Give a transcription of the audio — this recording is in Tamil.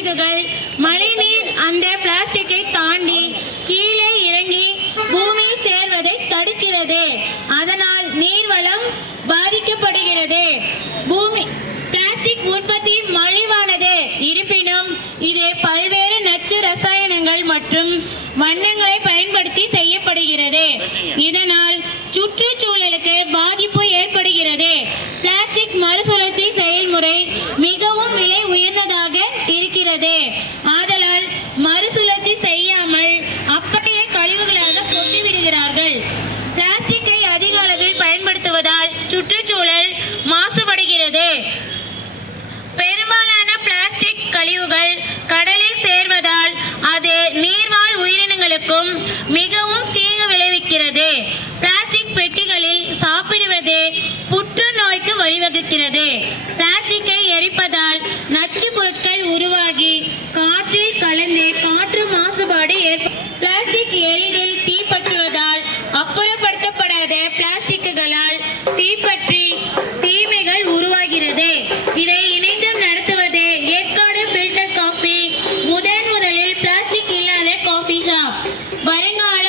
பிளாஸ்டிக்குகள் மழைநீர் அந்த பிளாஸ்டிக்கை தாண்டி கீழே இறங்கி பூமியில் சேர்வதை தடுக்கிறது. அதனால் நீர்வளம் பாதிக்கப்படுகிறது. பூமி பிளாஸ்டிக் உற்பத்தி மலிவானது. இருப்பினும் இது பல்வேறு நச்சு ரசாயனங்கள் மற்றும் வண்ணங்களை பயன்படுத்தி செய்யப்படுகிறது. இதனால் சுற்றுச்சூழலுக்கு பாதிப்பு ஏற்படுகிறது. பிளாஸ்டிக் மறுசுழற்சி செயல்முறை மிக உள்ளது ஆதலால் மறுசுழற்சி செய்யாமல் அப்படியே கழிவுகளாக கொட்டிவிடுகிறார்கள் பிளாஸ்டிக்கை அதிக அளவில் பயன்படுத்துவதால் சுற்றுச்சூழல் மாசுபடுகிறது. பெரும்பாலான பிளாஸ்டிக் கழிவுகள் கடலில் சேர்வதால் அது நீர்வாழ் உயிரினங்களுக்கும் மிகவும் தீங்கு விளைவிக்கிறது. பிளாஸ்டிக் பெட்டிகளில் சாப்பிடுவது புற்றுநோய்க்கு வழிவகுக்கிறது. officer. Barangay